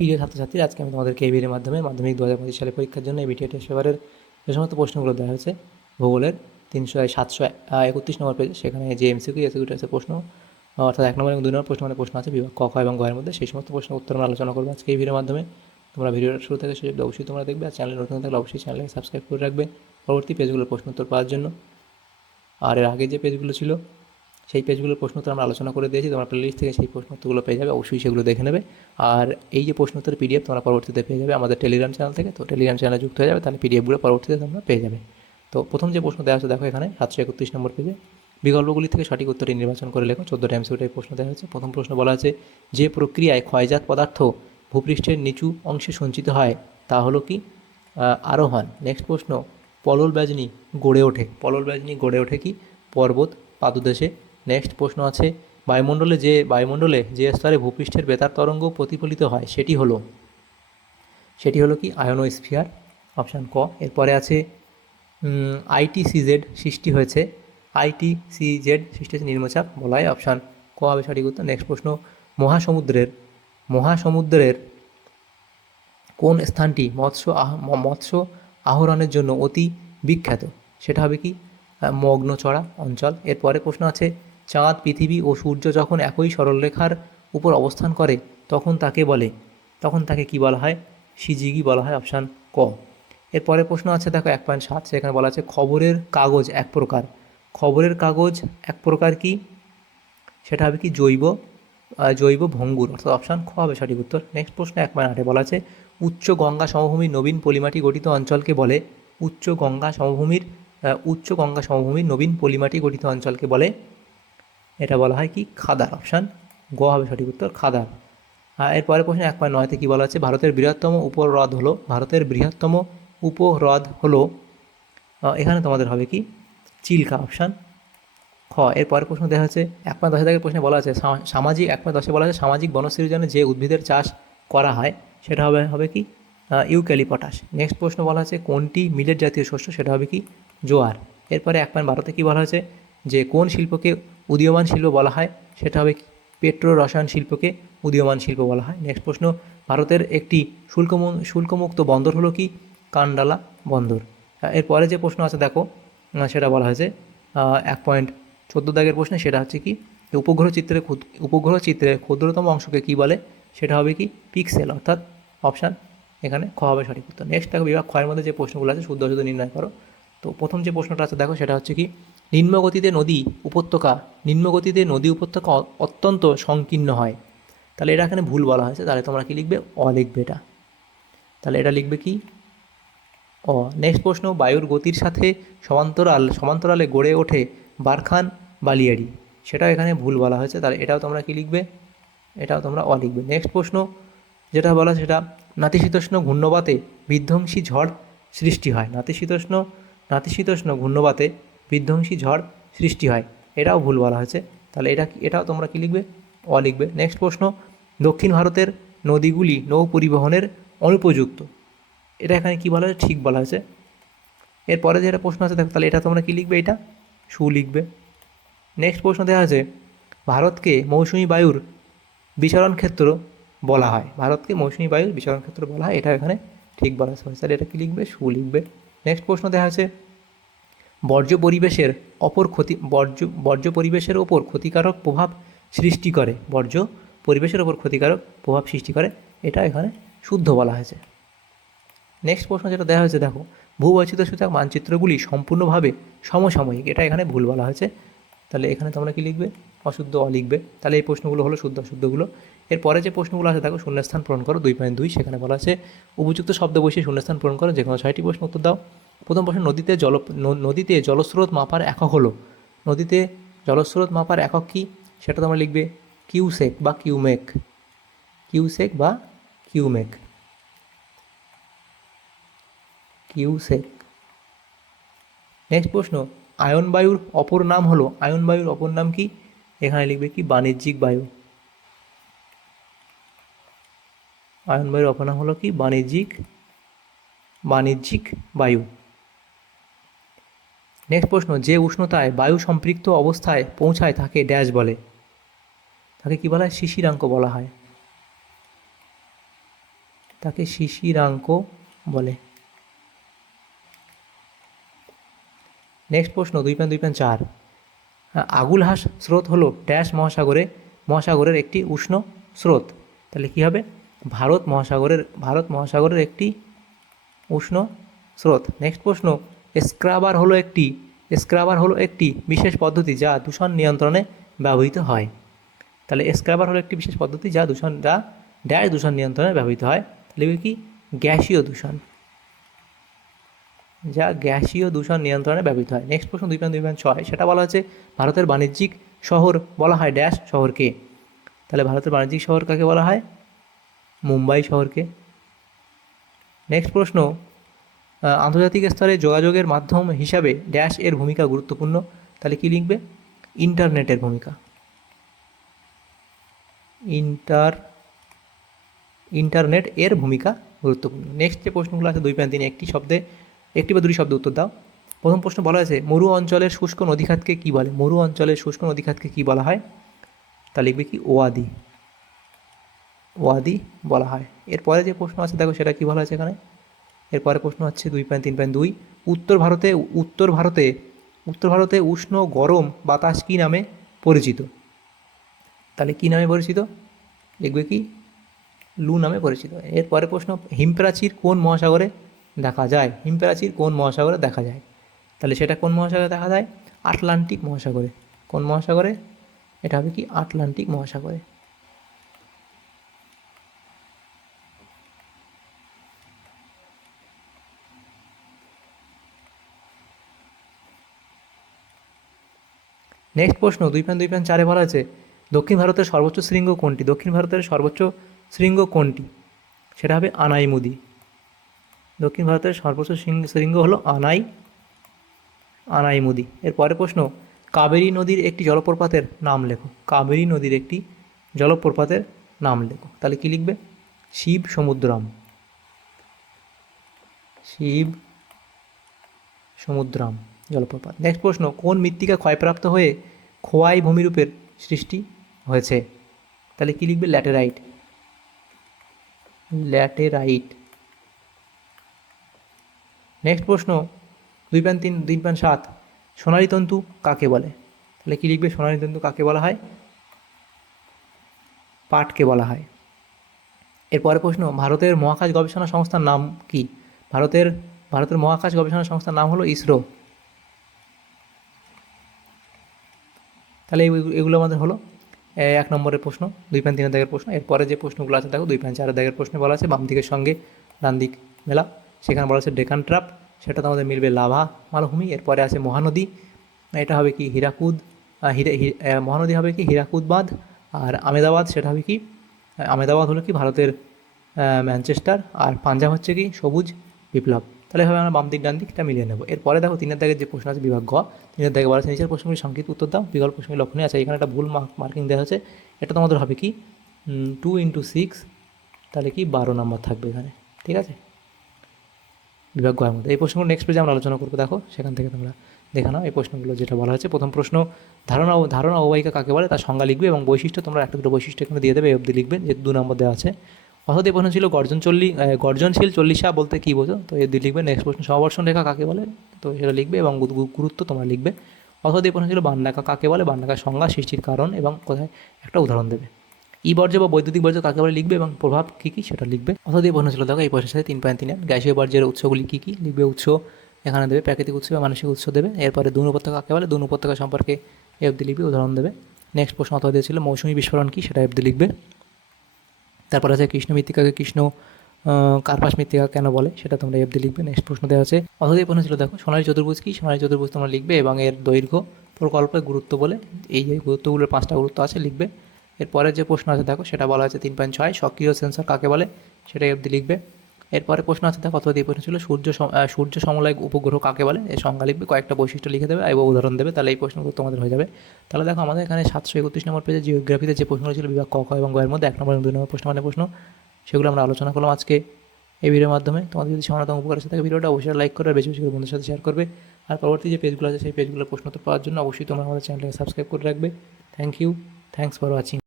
প্রিয় ছাত্রছাত্রীরা, আজকে আমি তোমাদেরকে এই ভিডিওর মাধ্যমে মাধ্যমিক 2025 সালে পরীক্ষার জন্য এবিটিএ টেস্ট পেপারের যে সমস্ত প্রশ্নগুলো দেওয়া হয়েছে ভূগোলের 731 নম্বর পেজে, সেখানে যে এমসিকিউ এসিকিউ টাইপের প্রশ্ন, অর্থাৎ 1 নম্বর এবং 2 নম্বর প্রশ্ন মানে প্রশ্ন আছে বিভাগ ক, খ এবং গ এর মধ্যে, সেই সমস্ত প্রশ্নের উত্তর আমরা আলোচনা করবো আজকে এই ভিডিওর মাধ্যমে। তোমরা ভিডিওর শুরু থেকে শেষ অবধি অবশ্যই তোমরা দেখবে, আর চ্যানেলে নতুন থাকলে অবশ্যই চ্যানেলকে সাবস্ক্রাইব করে রাখবে পরবর্তী পেজগুলোর প্রশ্ন উত্তর পাওয়ার জন্য। আর এর আগে যে পেজগুলো ছিল সেই পেজগুলোর প্রশ্ন উত্তর আমরা আলোচনা করে দিয়েছি, তোমরা প্লেলিস্ট থেকে সেই প্রশ্ন উত্তরগুলো পেয়ে যাবে, অবশ্যই সেগুলো দেখে নেবে। আর এই যে প্রশ্ন উত্তরের পিডিএফ তোমরা পরবর্তীতে পেয়ে যাবে আমাদের টেলিগ্রাম চ্যানেল থেকে, তো টেলিগ্রাম চ্যানেলে যুক্ত হয়ে যাবে, তাহলে পিডিএফগুলো পরবর্তীতে তোমরা পেয়ে যাবে। তো প্রথম যে প্রশ্ন দেওয়া আছে দেখো এখানে 731 নম্বর পেজে, বিকল্পগুলি থেকে সঠিক উত্তরটি নির্বাচন করে লেখো। 14টা এমসিকিউ প্রশ্ন দেওয়া হয়েছে। প্রথম প্রশ্ন বলা আছে, যে প্রক্রিয়ায় ক্ষয়জাত পদার্থ ভূপৃষ্ঠের নিচু অংশে সঞ্চিত হয় তা হলো কি? আরোহণ। নেক্সট প্রশ্ন, পলল ব্যাজনী গড়ে ওঠে। পলল ব্যাজনী গড়ে ওঠে কি? পর্বত পাদদেশে। নেক্সট প্রশ্ন আছে, বায়ুমণ্ডলে যে স্তরে ভূপৃষ্ঠের বেতার তরঙ্গ প্রতিফলিত হয় সেটি হলো কি? আয়নোস্ফিয়ার, অপশান ক। এরপরে আছে আইটিসিজেড সৃষ্টি হয়েছে। আইটিসিজেড সৃষ্টি হয়েছে নিম্নচাপ বলয়, অপশান ক হবে সঠিক উত্তর। নেক্সট প্রশ্ন, মহাসমুদ্রের কোন স্থানটি মৎস্য আহরণের জন্য অতি বিখ্যাত? সেটা হবে কি? মগ্নচড়া অঞ্চল। এরপরে প্রশ্ন আছে, চাঁদ, পৃথিবী ও সূর্য যখন একই সরলরেখার উপর অবস্থান করে তখন তাকে কি বলা হয়? সিজিগি বলা হয়, অপশান ক। এরপরে প্রশ্ন আছে দেখো 1.7, সেখানে বলা আছে খবরের কাগজ এক প্রকার কি? সেটা হবে কি? জৈব ভঙ্গুর, অর্থাৎ অপশান খ হবে সঠিক উত্তর। নেক্সট প্রশ্ন 1.8 বলা আছে, উচ্চ গঙ্গা সমভূমির নবীন পলিমাটি গঠিত অঞ্চলকে বলে? উচ্চ গঙ্গা সমভূমির নবীন পলিমাটি গঠিত অঞ্চলকে বলে? এটা বলা হয় কি? খাদার, অপশান গ হবে সঠিক উত্তর, খাদার। এরপরে প্রশ্ন 1.9-তে কী বলা আছে, ভারতের বৃহত্তম উপহ্রদ হলো? এখানে তোমাদের হবে কি? চিল্কা, অপশান খ। এরপরের প্রশ্ন দেওয়া হচ্ছে 1.10 থেকে প্রশ্নে বলা আছে সামাজিক 1.10 বলা আছে সামাজিক বনসৃজনে যে উদ্ভিদের চাষ করা হয় সেটা হবে কি? ইউক্যালিপটাস। নেক্সট প্রশ্ন বলা আছে কোনটি মিলেট জাতীয় শস্য? সেটা হবে কি? জোয়ার। এরপরে 1.12-তে কী বলা হয়েছে, যে কোন শিল্পকে উদীয়মান শিল্প বলা হয়? সেটা হবে কি? পেট্রো রসায়ন শিল্পকে উদীয়মান শিল্প বলা হয়। নেক্সট প্রশ্ন, ভারতের একটি শুল্কমুক্ত বন্দর হলো কি? কান্ডালা বন্দর। এরপরে যে প্রশ্ন আছে দেখো, সেটা বলা হয়েছে 1.14 প্রশ্নে, সেটা হচ্ছে কি? উপগ্রহ চিত্রে ক্ষুদ্রতম অংশকে কি বলে? সেটা হবে কি? পিক্সেল, অর্থাৎ অপশান এখানে খ হবে সঠিক উত্তর। নেক্সট দেখো বিভাগ ক্ষয়ের মধ্যে যে প্রশ্নগুলো আছে শুদ্ধ অশুদ্ধ নির্ণয় করো। তো প্রথম যে প্রশ্নটা আছে দেখো, সেটা হচ্ছে কি? নিম্নগতিতে নদী উপত্যকা অত্যন্ত সংকীর্ণ হয়। তাহলে এটা এখানে ভুল বলা হয়েছে, তাহলে তোমরা কি লিখবে? অ লিখবে এটা। তাহলে এটা লিখবে কি? অ। নেক্সট প্রশ্ন, বায়ুর গতির সাথে সমান্তরালে গড়ে ওঠে বারখান বালিয়াড়ি। সেটাও এখানে ভুল বলা হয়েছে, তাহলে এটাও তোমরা কি লিখবে? এটাও তোমরা অ লিখবে। নেক্সট প্রশ্ন যেটা বলা সেটা, নাতিশীতোষ্ণ ঘূর্ণবাতে বিধ্বংসী ঝড় সৃষ্টি হয়। নাতিশীতোষ্ণ ঘূর্ণবাতে বিধ্বংসী ঝড় সৃষ্টি হয়, এটাও ভুল বলা হয়েছে, তাহলে এটাও তোমরা কি লিখবে? অ লিখবে। নেক্সট প্রশ্ন, দক্ষিণ ভারতের নদীগুলি নৌ পরিবহনের অনুপযুক্ত। এটা এখানে কী বলা হয়েছে? ঠিক বলা হয়েছে। এরপরে যেটা প্রশ্ন আছে দেখো, তাহলে এটা তোমরা কী লিখবে? এটা সু লিখবে। নেক্সট প্রশ্ন দেওয়া আছে, ভারতকে মৌসুমি বায়ুর বিচরণ ক্ষেত্র বলা হয়। এটা এখানে ঠিক বলা হয়েছে, তাহলে এটা কী লিখবে? সু লিখবে। নেক্সট প্রশ্ন দেওয়া আছে, বর্জ্য পরিবেশের ওপর ক্ষতিকারক প্রভাব সৃষ্টি করে। এটা এখানে শুদ্ধ বলা হয়েছে। নেক্সট প্রশ্ন যেটা দেওয়া হয়েছে দেখো, ভূবৈচিত্র্যসূচক মানচিত্রগুলি সম্পূর্ণভাবে সমসাময়িক। এটা এখানে ভুল বলা হয়েছে, তাহলে এখানে তোমরা কি লিখবে? অশুদ্ধ অ লিখবে। তাহলে এই প্রশ্নগুলো হলো শুদ্ধ অশুদ্ধগুলো। এরপরে যে প্রশ্নগুলো আছে দেখো, শূন্যস্থান পূরণ করো 2.2, সেখানে বলা আছে উপযুক্ত শব্দ বসিয়ে শূন্যস্থান পূরণ করো, যে কোনো 6টি প্রশ্ন উত্তর দাও। প্রথম প্রশ্ন, নদীতে জলস্রোত মাপার একক হলো? নদীতে জলস্রোত মাপার একক কি? সেটা তোমরা লিখবে কিউসেক বা কিউসেক। নেক্সট প্রশ্ন, আয়ন বায়ুর অপর নাম কি? এখানে লিখবে কি? বাণিজ্যিক বায়ু। আয়ন বায়ুর অপর নাম হলো কি? বাণিজ্যিক বায়ু। নেক্সট প্রশ্ন, যে উষ্ণতায় বায়ু সম্পৃক্ত অবস্থায় পৌঁছায় তাকে ড্যাশ বলে? তাকে কি বলা হয়? শিশিরাঙ্ক বলা হয়। তাকে শিশিরাঙ্ক বলে। নেক্সট প্রশ্ন 2.2.4, আগুলহাস স্রোত হলো ড্যাশ মহাসাগরের একটি উষ্ণ স্রোত। তাহলে কী হবে? ভারত মহাসাগরের একটি উষ্ণ স্রোত। নেক্সট প্রশ্ন, স্ক্রাবার হলো একটি বিশেষ পদ্ধতি যা দূষণ নিয়ন্ত্রণে ব্যবহৃত হয়। তাহলে স্ক্রাবার হলো একটি বিশেষ পদ্ধতি যা ড্যাশ দূষণ নিয়ন্ত্রণে ব্যবহৃত হয়। তাহলে কি? গ্যাসীয় দূষণ নিয়ন্ত্রণে ব্যবহৃত হয়। নেক্সট প্রশ্ন 2.2.6, সেটা বলা হচ্ছে ভারতের বাণিজ্যিক শহর বলা হয় ড্যাশ শহরকে। তাহলে ভারতের বাণিজ্যিক শহর কাকে বলা হয়? মুম্বাই শহরকে। নেক্সট প্রশ্ন, আন্তর্জাতিক স্তরে যোগাযোগের মাধ্যম হিসাবে ড্যাশ এর ভূমিকা গুরুত্বপূর্ণ। তাহলে কি লিখবে? ইন্টারনেটের ভূমিকা। ইন্টারনেট এর ভূমিকা গুরুত্বপূর্ণ। নেক্সট যে প্রশ্নগুলো আছে 2.3, একটি বা দুটি শব্দ উত্তর দাও। প্রথম প্রশ্ন বলা হয়েছে মরু অঞ্চলের শুষ্ক নদীখাতকে কী বলে? মরু অঞ্চলের শুষ্ক নদীখাতকে কী বলা হয়? তা লিখবে কি? ওয়াদি বলা হয়। এরপরে যে প্রশ্ন আছে দেখো সেটা কী বলা হয়েছে এখানে। এরপরে প্রশ্ন হচ্ছে 2.3.2, উত্তর ভারতে উষ্ণ গরম বাতাস কী নামে পরিচিত? তাহলে কী নামে পরিচিত? লিখবে কি? লু নামে পরিচিত। এরপরে প্রশ্ন, হিমপ্রাচীর কোন মহাসাগরে দেখা যায়? তাহলে সেটা কোন মহাসাগরে দেখা যায়? আটলান্টিক মহাসাগরে। কোন মহাসাগরে? এটা হবে কি? আটলান্টিক মহাসাগরে। নেক্সট প্রশ্ন 2.2.4 বলা আছে দক্ষিণ ভারতের সর্বোচ্চ শৃঙ্গ কোনটি? সেটা হবে আনাইমুদি। দক্ষিণ ভারতের সর্বোচ্চ শৃঙ্গ হলো আনাইমুদি। এরপরে প্রশ্ন, কাবেরী নদীর একটি জলপ্রপাতের নাম লেখো। তাহলে কি লিখবে? শিব সমুদ্রাম জলপ্রপাত। নেক্সট প্রশ্ন, কোন মৃত্তিকা ক্ষয়প্রাপ্ত হয়ে খোয়াই ভূমিরূপের সৃষ্টি হয়েছে? তাহলে কি লিখবে? ল্যাটেরাইট। নেক্সট প্রশ্ন 2.7, সোনালী তন্তু কাকে বলে? তাহলে কি লিখবে? সোনালী তন্তু কাকে বলা হয়? পাটকে বলা হয়। এরপরে প্রশ্ন, ভারতের মহাকাশ গবেষণা সংস্থার নাম কি? ভারতের মহাকাশ গবেষণা সংস্থার নাম হলো ইসরো। তাহলে এগুলো আমাদের হলো 1 নম্বরের প্রশ্ন, 2.3 দাগের প্রশ্ন। এরপরে যে প্রশ্নগুলো আছে দেখো 2.4 দাগের প্রশ্নে বলা আছে বাম দিকের সঙ্গে ডান দিক মেলা। সেখানে বলা আছে ডেকান ট্রাপ, সেটা তো আমাদের মিলবে লাভা মালভূমি। এরপরে আছে মহানদী, এটা হবে কি? মহানদী হবে কি? হীরাকুদ বাঁধ। আর আমেদাবাদ, সেটা হবে কি? আমেদাবাদ হলো কি? ভারতের ম্যানচেস্টার। আর পাঞ্জাব হচ্ছে কি? সবুজ বিপ্লব। তাহলে এভাবে আমরা বাম দিক ডান দিকটা মিলিয়ে নেব। এরপরে দেখো 3 দাগের যে প্রশ্ন আছে বিভাগ গ, 3 দাগে বলা আছে নিচের প্রশ্নগুলি সংক্ষিপ্ত উত্তর দাও, বিকল্প প্রশ্নগুলি লক্ষণীয় আছে। এখানে একটা ভুল মার্কিং দেওয়া হচ্ছে, এটা তোমাদের হবে কি? 2 × 6, তাহলে কি 12 নম্বর থাকবে এখানে। ঠিক আছে, বিভাগ গয়ের মধ্যে। এই প্রশ্নগুলো নেক্সট পেজে আমরা আলোচনা করবো, দেখো সেখান থেকে তোমরা দেখে নাও এই প্রশ্নগুলো যেটা বলা হয়েছে। প্রথম প্রশ্ন, ধারণা অববাহিকা কাকে বলে তার সংজ্ঞা লিখবে এবং বৈশিষ্ট্য তোমরা একটা দুটো বৈশিষ্ট্য এখানে দিয়ে দেবে, এই অবধি লিখবে, যে 2 নম্বর দেওয়া আছে। অর্থাৎ এই প্রশ্ন ছিল গর্জনশীল চল্লিশা বলতে কী বোঝো, তো এই দিয়ে লিখবে। নেক্সট প্রশ্ন, সমবর্ষণ রেখা কাকে বলে, তো সেটা লিখবে এবং গুরুত্ব তোমরা লিখবে। অর্থাৎ এই প্রশ্ন ছিল বান্ডাকা কাকে বলে, বান্ডাকার সংজ্ঞা, সৃষ্টির কারণ এবং কোথায় একটা উদাহরণ দেবে। ই বর্জ্য বা বৈদ্যুতিক বর্জ্য কাকে বলে লিখবে এবং প্রভাব কী কী সেটা লিখবে। অর্থাৎ এই প্রশ্ন ছিল দেখো এই প্রশ্নের সাথে 3.3 গ্যাসীয় বর্জ্যের উৎসগুলি কী কী লিখবে, উৎস এখানে দেবে, প্রাকৃতিক উৎস বা মানসিক উৎস দেবে। এরপরে দুন উপত্যকা কাকে বলে, দুন উপত্যকা সম্পর্কে এই অবধি লিখবে, উদাহরণ দেবে। নেক্সট প্রশ্ন অথবা দিয়েছিল মৌসুমী বিস্ফোরণ কী, সেটা অবধি লিখবে। তারপর আছে কৃষ্ণ মৃত্তিকাকে কার্পাস মৃত্তিকা কেন বলে, সেটা তোমরা এই অবধি লিখবে। নেক্সট প্রশ্ন দেওয়া আছে অথবা এই প্রশ্ন ছিল দেখো সোনালী চতুর্ভুজ কী, সোনালী চতুর্ভুজ তোমরা লিখবে এবং এর দৈর্ঘ্য প্রকল্পের গুরুত্ব বলে, এই যে গুরুত্বগুলোর 5টা গুরুত্ব আছে লিখবে। এরপরে যে প্রশ্ন আছে দেখো সেটা বলা আছে 3.6, সক্রিয় সেন্সর কাকে বলে, সেটাই অবধি লিখবে। এরপরে প্রশ্ন আছে দেখো অথবা এই প্রশ্ন ছিল সূর্য সমলয় উপগ্রহ কাকে বলে, এর সংজ্ঞা লিখবে, কয়েকটা বৈশিষ্ট্য লিখে দেবে এবং উদাহরণ দেবে, তাহলে এই প্রশ্নগুলো তোমাদের হয়ে যাবে। তাহলে দেখো আমাদের এখানে 731 নম্বর পেজে জিওগ্রাফিতে যে প্রশ্নগুলো ছিল বিভাগ ক, খ এবং গ এর মধ্যে 1 নম্বর এবং 2 নম্বর প্রশ্ন সেগুলো আমরা আলোচনা করলাম আজকে এই ভিডিওর মাধ্যমে। তোমাদের যদি সামান্যতম উপকার আসে থাকে ভিডিওটা অবশ্যই লাইক করে, বেশি বেশি করে বন্ধুদের সাথে শেয়ার করবে। আর পরবর্তী যে পেজগুলো আছে সেই পেজগুলোর প্রশ্ন উত্তর পাওয়ার জন্য অবশ্যই তোমরা আমাদের চ্যানেলকে সাবস্ক্রাইব করে রাখবে। Thanks for watching.